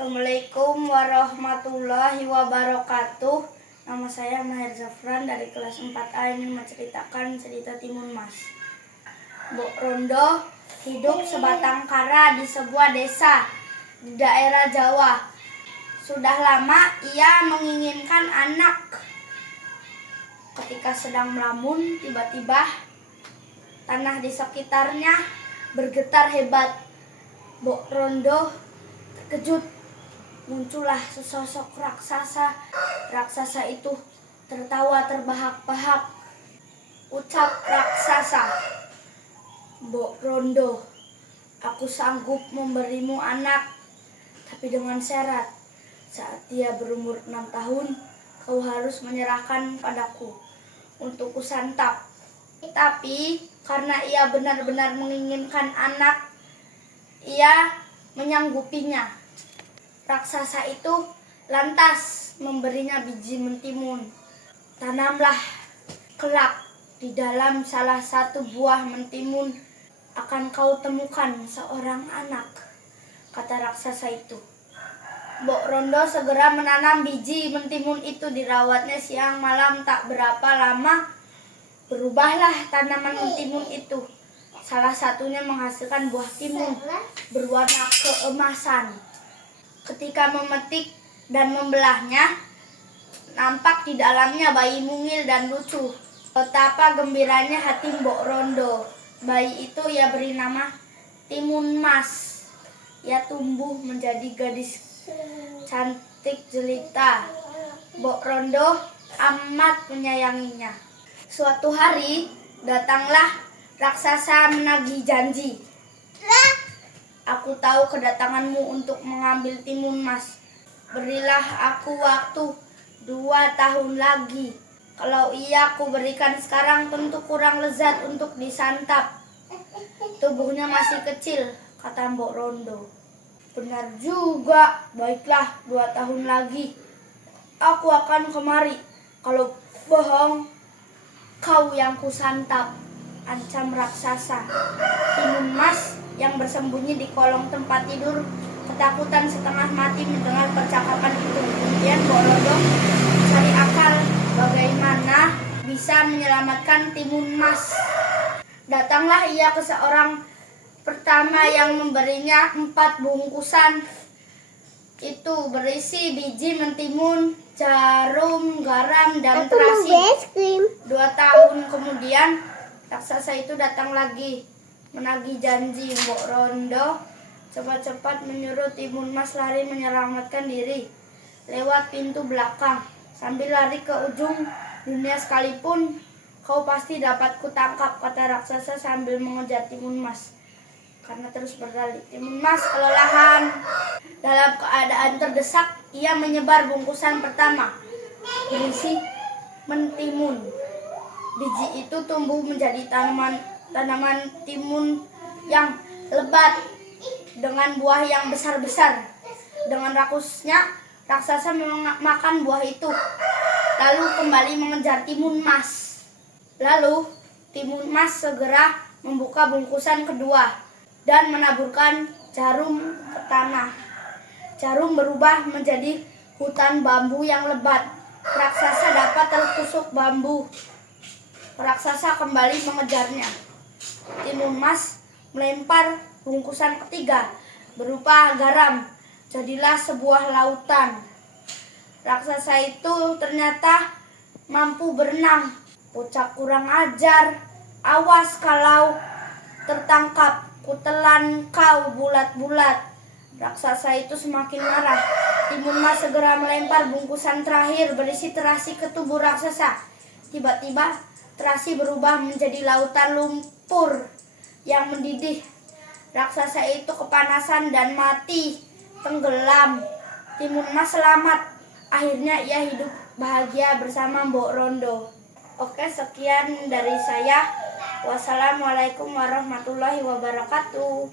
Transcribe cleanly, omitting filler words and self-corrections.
Assalamualaikum warahmatullahi wabarakatuh. Nama saya Maher Zafran dari kelas 4A ingin menceritakan cerita Timun Mas. Mbok Rondo hidup sebatang kara di sebuah desa di daerah Jawa. Sudah lama ia menginginkan anak. Ketika sedang melamun, tiba-tiba tanah di sekitarnya bergetar hebat. Mbok Rondo terkejut. Muncullah sesosok raksasa. Raksasa itu tertawa terbahak-bahak. Ucap raksasa, "Mbok Rondo, aku sanggup memberimu anak, tapi dengan syarat saat dia berumur 6 tahun, kau harus menyerahkan padaku untuk kusantap." Tapi karena ia benar-benar menginginkan anak, ia menyanggupinya. Raksasa itu lantas memberinya biji mentimun. "Tanamlah kelak di dalam salah satu buah mentimun akan kau temukan seorang anak," kata raksasa itu. Mbok Rondo segera menanam biji mentimun itu. Dirawatnya siang malam, tak berapa lama berubahlah tanaman mentimun itu. Salah satunya menghasilkan buah timun berwarna keemasan. Ketika memetik dan membelahnya, nampak di dalamnya bayi mungil dan lucu. Betapa gembiranya hati Mbok Rondo. Bayi itu ia beri nama Timun Mas. Ia tumbuh menjadi gadis cantik jelita. Mbok Rondo amat menyayanginya. Suatu hari datanglah raksasa menagih janji. "Aku tahu kedatanganmu untuk mengambil timun mas. Berilah aku waktu 2 tahun lagi. Kalau ia aku berikan sekarang tentu kurang lezat untuk disantap. Tubuhnya masih kecil," kata Mbok Rondo. "Benar juga, baiklah 2 tahun lagi. Aku akan kemari. Kalau bohong, kau yang kusantap," ancam raksasa. Timun Mas yang bersembunyi di kolong tempat tidur ketakutan setengah mati mendengar percakapan itu. Kemudian Mbok Rondo cari akal bagaimana bisa menyelamatkan Timun Mas. Datanglah ia ke seorang pertama yang memberinya 4 bungkusan. Itu berisi biji mentimun, jarum, garam, dan terasi. 2 tahun kemudian raksasa itu datang lagi menagih janji. Mbok Rondo cepat-cepat menyuruh Timun Mas lari menyelamatkan diri lewat pintu belakang. "Sambil lari ke ujung dunia sekalipun, kau pasti dapat kutangkap," kata raksasa sambil mengejar Timun Mas. Karena terus berlari, Timun Mas kelelahan. Dalam keadaan terdesak, ia menyebar bungkusan pertama berisi mentimun. Biji itu tumbuh menjadi tanaman timun yang lebat dengan buah yang besar-besar. Dengan rakusnya, raksasa memakan buah itu, lalu kembali mengejar Timun Mas. Lalu Timun Mas segera membuka bungkusan kedua dan menaburkan jarum ke tanah. Jarum berubah menjadi hutan bambu yang lebat. Raksasa dapat tertusuk bambu. Raksasa kembali mengejarnya. Timun Mas melempar bungkusan ketiga berupa garam. Jadilah sebuah lautan. Raksasa itu ternyata mampu berenang. "Bocah kurang ajar, awas kalau tertangkap, kutelan kau bulat-bulat." Raksasa itu semakin marah. Timun Mas segera melempar bungkusan terakhir berisi terasi ke tubuh raksasa. Tiba-tiba terasi berubah menjadi lautan lumpur yang mendidih. Raksasa itu kepanasan dan mati tenggelam. Timun Mas selamat. Akhirnya ia hidup bahagia bersama Mbok Rondo. Oke, sekian dari saya. Wassalamualaikum warahmatullahi wabarakatuh.